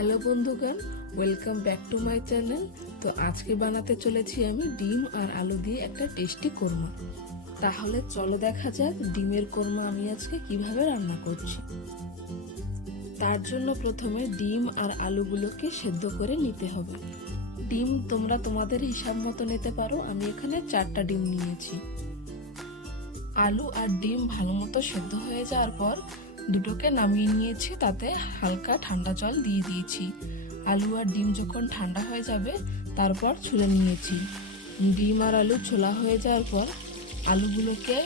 Hello বন্ধুগণ, welcome back to my channel. তো আজকে বানাতে চলেছি আমি ডিম আর আলু দিয়ে একটা টেস্টি কোরমা। তাহলে চলো দেখা যাক ডিমের কোরমা আমি আজকে কিভাবে রান্না করছি। তার জন্য প্রথমে ডিম আর আলুগুলোকে সেদ্ধ করে নিতে হবে। ডিম তোমরা তোমাদের হিসাব মতো নিতে পারো, আমি এখানে 4টা ডিম নিয়েছি। আলু আর ডিম ভালো মতো সেদ্ধ হয়ে যাওয়ার পর দুটোকে নামিয়ে নিয়েছি, তাতে হালকা ঠান্ডা জল দিয়ে দিয়েছি। আলু আর ডিম যখন ঠান্ডা হয়ে যাবে তারপর ছুলে নিয়েছি। ডিম আর আলু ছোলা হয়ে যাওয়ার পর আলুগুলোকে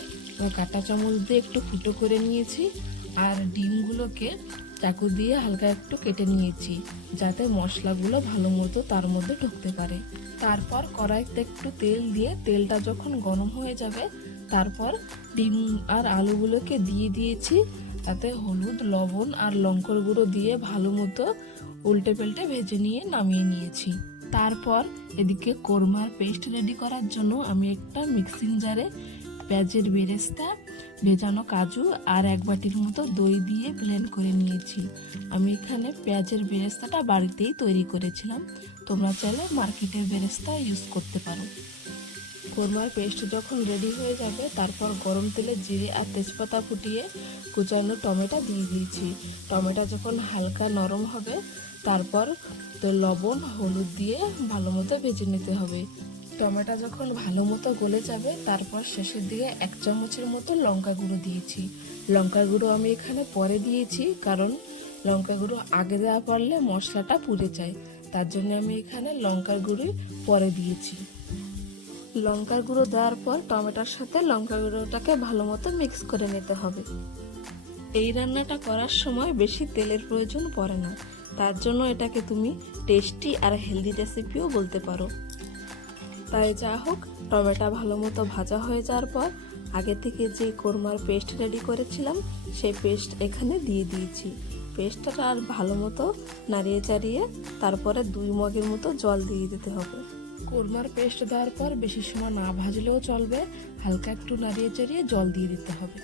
কাঁটা চামচ দিয়ে একটু ফুটো করে নিয়েছি, আর ডিমগুলোকে চাকু দিয়ে হালকা একটু কেটে নিয়েছি, যাতে মশলাগুলো ভালো মতো তার মধ্যে ঢুকতে পারে। তারপর কড়াইতে একটু তেল দিয়ে তেলটা যখন গরম হয়ে যাবে তারপর ডিম আর আলুগুলোকে দিয়ে দিয়েছি, তাতে হলুদ, লবণ আর লঙ্কার গুঁড়ো দিয়ে ভালো মতো উল্টে পাল্টে ভেজে নিয়ে নামিয়ে নিয়েছি। তারপর এদিকে কোরমার পেস্ট রেডি করার জন্য আমি একটা মিক্সিং জারে পেঁয়াজের বেরেস্তা, ভেজানো কাজু আর 1 বাটির মতো দই দিয়ে ব্লেন্ড করে নিয়েছি। আমি এখানে পেঁয়াজের বেরেস্তাটা বাড়িতেই তৈরি করেছিলাম, তোমরা চাইলে মার্কেটের বেরেস্তা ইউজ করতে পারো। কোরমার পেস্ট যখন রেডি হয়ে যাবে তারপর গরম তেলে জিরে আর তেজপাতা ফুটিয়ে কুচানো টমেটো দিয়ে দিয়েছি। টমেটো যখন হালকা নরম হবে তারপর লবণ, হলুদ দিয়ে ভালো মতো ভেজে নিতে হবে। টমেটো যখন ভালো মতো গলে যাবে তারপর শেষের দিকে 1 চামচের মতো লঙ্কা গুঁড়ো দিয়েছি। লঙ্কা গুঁড়ো আমি এখানে পরে দিয়েছি, কারণ লঙ্কা গুঁড়ো আগে দেওয়া পারলে মশলাটা পুড়ে যায়, তার জন্য আমি এখানে লঙ্কার গুঁড়ো পরে দিয়েছি। লঙ্কার গুঁড়ো দেওয়ার পর টমেটোর সাথে লঙ্কার গুঁড়োটাকে ভালো মতো মিক্স করে নিতে হবে। এই রান্নাটা করার সময় বেশি তেলের প্রয়োজন পড়ে না, তার জন্য এটাকে তুমি টেস্টি আর হেলদি রেসিপিও বলতে পারো। তাই যা হোক, টমেটো ভালো মতো ভাজা হয়ে যাওয়ার পর আগে থেকে যে কোরমার পেস্ট রেডি করেছিলাম সেই পেস্ট এখানে দিয়ে দিয়েছি। পেস্টটা আর ভালো মতো নাড়িয়ে চাড়িয়ে তারপরে 2 মগের মতো জল দিয়ে দিতে হবে। কোরমার পেস্ট দেওয়ার পর বেশি সময় না ভাজলেও চলবে, হালকা একটু নাড়িয়ে চাড়িয়ে জল দিয়ে দিতে হবে।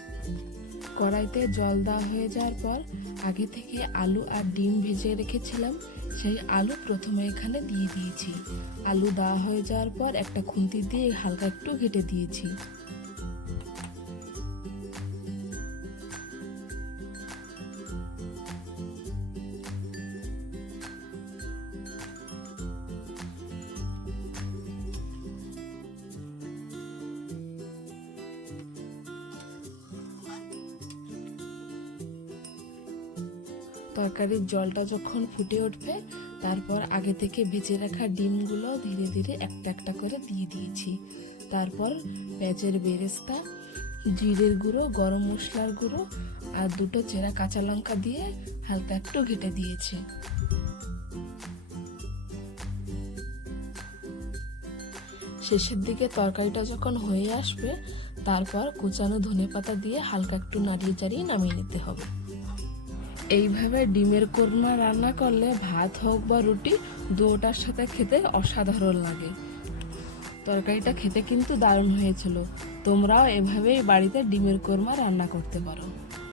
কড়াইতে জল দেওয়া হয়ে যাওয়ার পর আগে থেকে আলু আর ডিম ভেজে রেখেছিলাম, সেই আলু প্রথমে এখানে দিয়ে দিয়েছি। আলু দেওয়া হয়ে যাওয়ার পর একটা খুন্তি দিয়ে হালকা একটু ঘেটে দিয়েছি। তরকারির জলটা যখন ফুটে উঠবে তারপর আগে থেকে ভেজে রাখা ডিমগুলো ধীরে ধীরে একটা একটা করে দিয়ে দিয়েছি। তারপর পেঁয়াজের বেরেস্তা, জিরের গুঁড়ো, গরম মশলার গুঁড়ো আর 2টো চেরা কাঁচা লঙ্কা দিয়ে হালকা একটু ঘেটে দিয়েছি। শেষের দিকে তরকারিটা যখন হয়ে আসবে তারপর কুচানো ধনেপাতা দিয়ে হালকা একটু নাড়িয়ে চাড়িয়ে নামিয়ে নিতে হবে। এইভাবে ডিমের কোরমা রান্না করলে ভাত হোক বা রুটি, দুটোটার সাথে খেতে অসাধারণ লাগে। তরকারিটা খেতে কিন্তু দারুণ হয়েছিল। তোমরাও এভাবেই বাড়িতে ডিমের কোরমা রান্না করতে পারো।